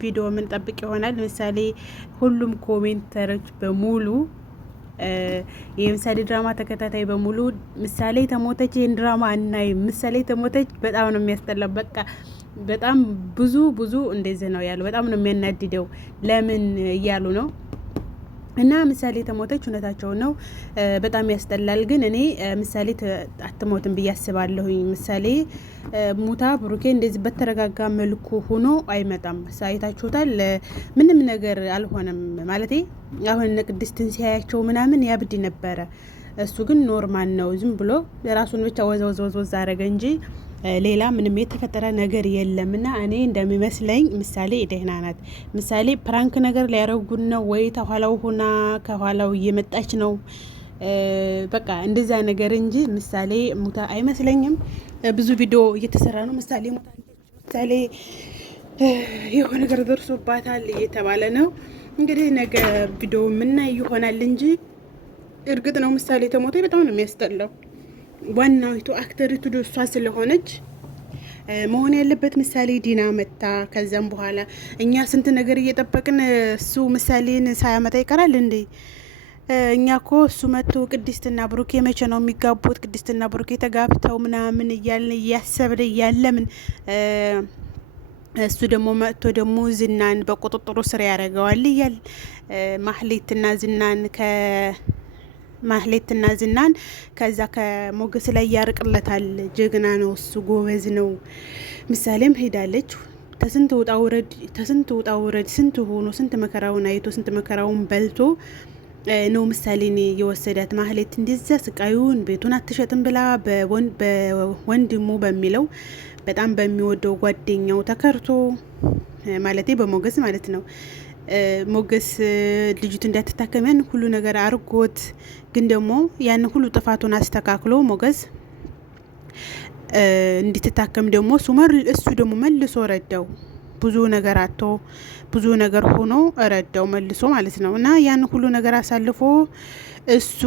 ቪዲዮ ምን ጠብቅ ይሆናል። ምሳሌ ሁሉም ኮሜንተሮች በሙሉ የምሳሌ ድራማ ተከታታይ በሙሉ ምሳሌ ተሞተች ይሄን ድራማ አናይም፣ ምሳሌ ተሞተች በጣም ነው የሚያስጠላው። በቃ በጣም ብዙ እንደዚህ ነው ያሉ። በጣም ነው የሚያናድደው። ለምን እያሉ ነው። እና ምሳሌ ተሞተች እውነታቸው ነው። በጣም ያስጠላል። ግን እኔ ምሳሌ አትሞትም ብዬ አስባለሁኝ። ምሳሌ ሙታ ብሩኬ እንደዚህ በተረጋጋ መልኩ ሆኖ አይመጣም። ሳይታችሁታል። ምንም ነገር አልሆነም ማለቴ አሁን እነ ቅድስትን ሲያያቸው ምናምን ያብድ ነበረ። እሱ ግን ኖርማል ነው። ዝም ብሎ ራሱን ብቻ ወዝ አረገ እንጂ ሌላ ምንም የተፈጠረ ነገር የለም። እና እኔ እንደሚመስለኝ ምሳሌ ደህና ናት። ምሳሌ ፕራንክ ነገር ሊያረጉን ነው ወይ ከኋላው ሆና ከኋላው እየመጣች ነው በቃ እንደዛ ነገር እንጂ ምሳሌ ሙታ አይመስለኝም። ብዙ ቪዲዮ እየተሰራ ነው። ምሳሌ ሙታለች፣ ምሳሌ የሆነ ነገር ደርሶባታል እየተባለ ነው። እንግዲህ ነገ ቪዲዮ ምናይ ይሆናል እንጂ እርግጥ ነው ምሳሌ ተሞተ በጣም ነው የሚያስጠላው። ዋናዊቱ አክተሪቱ እሷ ስለሆነች መሆን ያለበት ምሳሌ ዲና መጣ። ከዛም በኋላ እኛ ስንት ነገር እየጠበቅን እሱ ምሳሌን ሳያመጣ ይቀራል እንዴ? እኛ እኮ እሱ መጥቶ ቅድስትና ብሩኬ መቼ ነው የሚጋቡት? ቅድስትና ብሩኬ ተጋብተው ምናምን እያልን እያሰብን እያለምን እሱ ደግሞ መጥቶ ደግሞ ዝናን በቁጥጥሩ ስር ያደርገዋል እያል ማህሌትና ዝናን ከዛ ከሞገስ ላይ ያርቅለታል። ጀግና ነው እሱ፣ ጎበዝ ነው። ምሳሌም ሄዳለች። ተስንት ውጣ ውረድ ስንት ሆኖ ስንት መከራውን አይቶ ስንት መከራውን በልቶ ነው ምሳሌን የወሰዳት። ማህሌት እንደዛ ስቃዩን ቤቱን አትሸጥም ብላ በወንድሙ በሚለው በጣም በሚወደው ጓደኛው ተከርቶ ማለቴ በሞገስ ማለት ነው። ሞገስ ልጅቱ እንዳትታከም ያን ሁሉ ነገር አርጎት፣ ግን ደግሞ ያን ሁሉ ጥፋቱን አስተካክሎ ሞገስ እንድትታከም ደግሞ እሱ ደግሞ መልሶ ረዳው። ብዙ ነገር አቶ ብዙ ነገር ሆኖ ረዳው መልሶ ማለት ነው። እና ያን ሁሉ ነገር አሳልፎ እሱ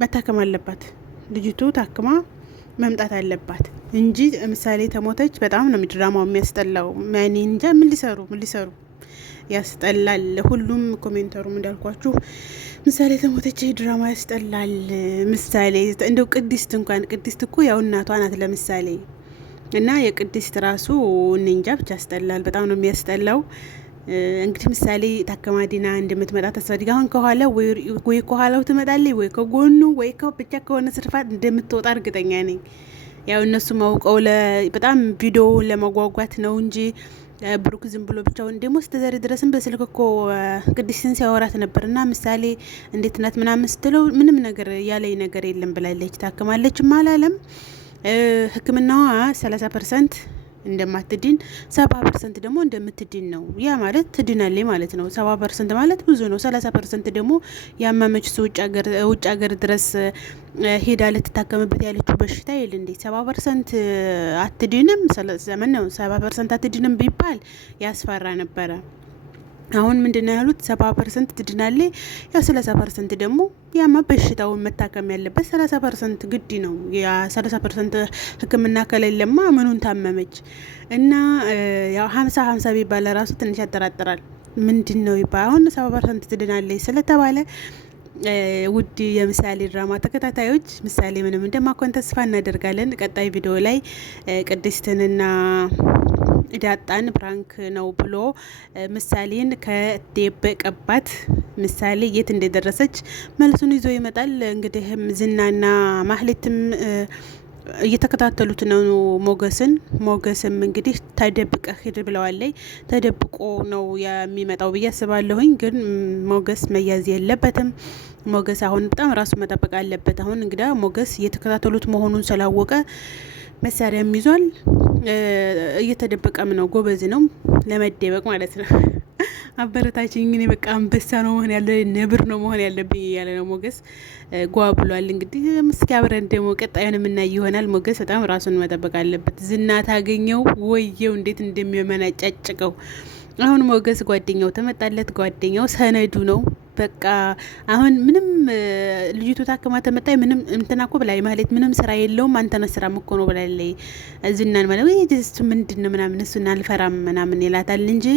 መታከም አለባት፣ ልጅቱ ታክማ መምጣት አለባት እንጂ ምሳሌ ተሞተች በጣም ነው ድራማው የሚያስጠላው። ማን እንጃ ምን ሊሰሩ ያስጠላል። ሁሉም ኮሜንተሩም እንዳልኳችሁ ምሳሌ ተሞተች ድራማ ያስጠላል። ምሳሌ እንደው ቅድስት እኮ ያው እናቷ ናት ለምሳሌ። እና የቅድስት ራሱ እንጃ ብቻ ያስጠላል። በጣም ነው የሚያስጠላው። እንግዲህ ምሳሌ ታከማ ዲና እንደምትመጣ ተስፋ አሁን ከኋላ ወይ ከኋላው ትመጣለች ወይ ከጎኑ ወይ ብቻ ከሆነ ስርፋት እንደምትወጣ እርግጠኛ ነኝ። ያው እነሱ ማውቀው በጣም ቪዲዮ ለመጓጓት ነው እንጂ ብሩክ ዝም ብሎ ብቻውን ደግሞ ስተዛሬ ድረስም በስልክ እኮ ቅድስትን ሲያወራት ነበር። እና ምሳሌ እንዴት ናት ምናምን ስትለው ምንም ነገር ያለኝ ነገር የለም ብላለች። ታክማለች አላለም። ሕክምናዋ 30% እንደማትድን 70% ደግሞ እንደምትድን ነው። ያ ማለት ትድናለች ማለት ነው። 70% ማለት ብዙ ነው። 30% ደግሞ ያመመች ውጭ ሀገር ድረስ ሄዳ ልትታከምበት ያለችው በሽታ የለ እንዴ? 70% አትድንም። ዘመን ነው 70% አትድንም ቢባል ያስፈራ ነበረ። አሁን ምንድነው ያሉት? 70% ትድናለች። ያ 30% ደግሞ ያማ በሽታውን መታከም ያለበት 30% ግድ ነው። ያ 30% ሕክምና ከሌለማ ምኑን ታመመች? እና ያው 50 ቢባል ራሱ ትንሽ ያጠራጥራል። ምንድን ነው ይባል አሁን 70% ትድናለች ስለተባለ ውድ የምሳሌ ድራማ ተከታታዮች ምሳሌ ምንም እንደማኮን ተስፋ እናደርጋለን። ቀጣይ ቪዲዮ ላይ ቅድስትንና ዳጣን ፕራንክ ነው ብሎ ምሳሌን ከደበቀባት ምሳሌ የት እንደደረሰች መልሱን ይዞ ይመጣል። እንግዲህ ዝናና ማህሌትም እየተከታተሉት ነው ሞገስም እንግዲህ ተደብቀህ ሂድ ብለዋለይ። ተደብቆ ነው የሚመጣው ብዬ አስባለሁኝ። ግን ሞገስ መያዝ የለበትም። ሞገስ አሁን በጣም ራሱ መጠበቅ አለበት። አሁን እንግዲህ ሞገስ እየተከታተሉት መሆኑን ስላወቀ መሳሪያም ይዟል። እየተደበቀም ነው። ጎበዝ ነው ለመደበቅ ማለት ነው። አበረታችኝ እንግዲህ በቃ አንበሳ ነው መሆን ያለ ነብር ነው መሆን ያለብኝ እያለ ነው ሞገስ ጓ ብሏል። እንግዲህ እስኪ አብረን ደግሞ ቀጣዩን የምናይ ይሆናል። ሞገስ በጣም ራሱን መጠበቅ አለበት። ዝና ታገኘው ወየው እንዴት እንደሚመናጫጭቀው። አሁን ሞገስ ጓደኛው ተመጣለት። ጓደኛው ሰነዱ ነው። በቃ አሁን ምንም ልጅቱ ታክማ ተመጣይ ምንም እንትና እኮ ብላይ ማለት ምንም ስራ የለውም አንተ ነህ ስራ እኮ ነው ብላለች። ዝናን ማለት ወይ ጀስት ምንድነው ምናምን እሱን አልፈራም ምናምን ይላታል እንጂ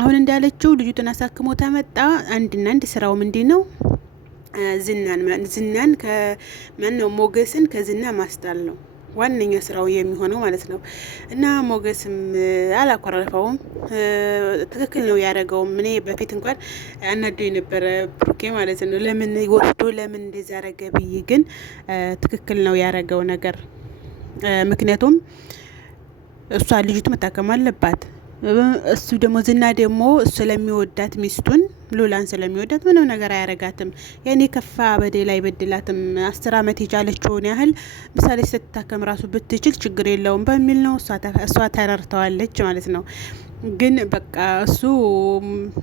አሁን እንዳለችው ልጅቱን አሳክሞ ተመጣ አንድና አንድ ስራው ምንድነው ዝናን ከማን ነው ሞገስን ከዝና ማስጣል ነው ዋነኛ ስራው የሚሆነው ማለት ነው። እና ሞገስም አላኮረፈውም፣ ትክክል ነው ያደረገውም። እኔ በፊት እንኳን አናዶ የነበረ ብሩኬ ማለት ነው ለምን ወስዶ ለምን እንደዛ ያደረገ ብዬ፣ ግን ትክክል ነው ያደረገው ነገር። ምክንያቱም እሷ ልጅቱ መታከም አለባት። እሱ ደግሞ ዝና ደግሞ ስለሚወዳት ሚስቱን ሉላን ስለሚወዳት ምንም ነገር አያረጋትም። ያኔ ከፋ በደል አይበድላትም። 10 አመት የቻለችውን ያህል ምሳሌ ስትታከም ራሱ ብትችል ችግር የለውም በሚል ነው እሷ ተረርተዋለች ማለት ነው። ግን በቃ እሱ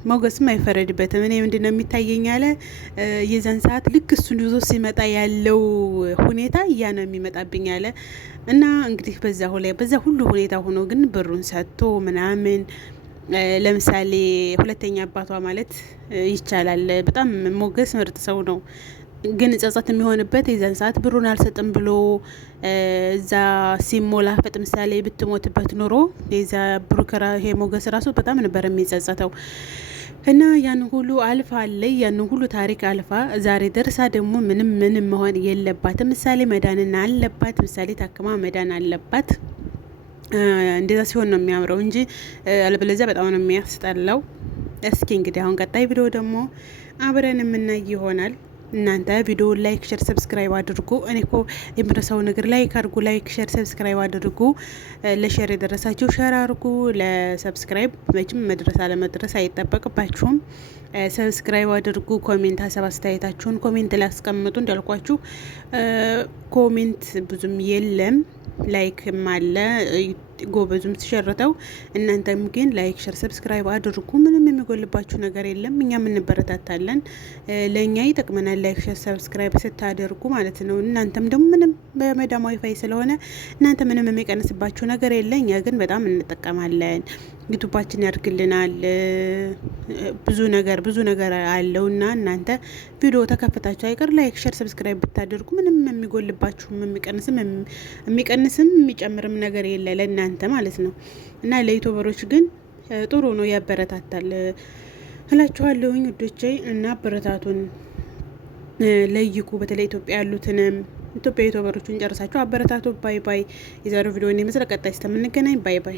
ሞገስም አይፈረድበትም። እኔ ምንድነው የሚታየኝ ያለ የዛን ሰዓት ልክ እሱን ይዞ ሲመጣ ያለው ሁኔታ ያ ነው የሚመጣብኝ ያለ እና እንግዲህ በዛ ሁሉ ሁኔታ ሆኖ ግን ብሩን ሰጥቶ ምናምን ለምሳሌ ሁለተኛ አባቷ ማለት ይቻላል። በጣም ሞገስ ምርጥ ሰው ነው። ግን ጸጸት የሚሆንበት የዛን ሰዓት ብሩን አልሰጥም ብሎ እዛ ሲሞላፈጥ ምሳሌ ብትሞትበት ኖሮ የዛ ብሩከራ ይሄ ሞገስ ራሱ በጣም ነበር የሚጸጸተው። እና ያን ሁሉ አልፋ አለይ ያን ሁሉ ታሪክ አልፋ ዛሬ ደርሳ ደግሞ ምንም መሆን የለባትም። ምሳሌ መዳንና አለባት። ምሳሌ ታክማ መዳን አለባት። እንደዛ ሲሆን ነው የሚያምረው እንጂ አለበለዚያ በጣም ነው የሚያስጠላው። እስኪ እንግዲህ አሁን ቀጣይ ቪዲዮ ደግሞ አብረን የምናይ ይሆናል። እናንተ ቪዲዮ ላይክ፣ ሼር፣ ሰብስክራይብ አድርጉ። እኔ እኮ የምረሳው ነገር ላይክ አድርጉ። ላይክ፣ ሼር፣ ሰብስክራይብ አድርጉ። ለሼር የደረሳችሁ ሼር አድርጉ። ለሰብስክራይብ መቼም መድረስ አለመድረስ አይጠበቅባችሁም። ሰብስክራይብ አድርጉ። ኮሜንት ሀሳብ አስተያየታችሁን ኮሜንት ላይ አስቀምጡ። እንዳልኳችሁ ኮሜንት ብዙም የለም፣ ላይክም አለ ጎበዙም ሲሸርተው። እናንተም ግን ላይክ ሸር ሰብስክራይብ አድርጉ። ምንም የሚጎልባችሁ ነገር የለም። እኛም እንበረታታለን፣ ለእኛ ይጠቅመናል። ላይክ ሸር ሰብስክራይብ ስታደርጉ ማለት ነው። እናንተም ደግሞ ምንም በመዳም ዋይፋይ ስለሆነ እናንተ ምንም የሚቀንስባችሁ ነገር የለ። እኛ ግን በጣም እንጠቀማለን። ዩቱባችን ያድግልናል። ብዙ ነገር አለው እና እናንተ ቪዲዮ ተከፍታችሁ አይቀር ላይክ ሸር ሰብስክራይብ ብታደርጉ ምንም የሚጎልባችሁም የሚቀንስም የሚጨምርም ነገር የለ ለእናንተ ማለት ነው። እና ለዩቱበሮች ግን ጥሩ ነው፣ ያበረታታል እላችኋለሁኝ ውዶቼ። እና አበረታቱን፣ ለይኩ። በተለይ ኢትዮጵያ ያሉትንም ኢትዮጵያ ዩቱበሮችን ጨርሳችሁ አበረታቱ። ባይ ባይ። የዛሬው ቪዲዮ እኔ መስለ ቀጣይ እስከምንገናኝ ባይ ባይ።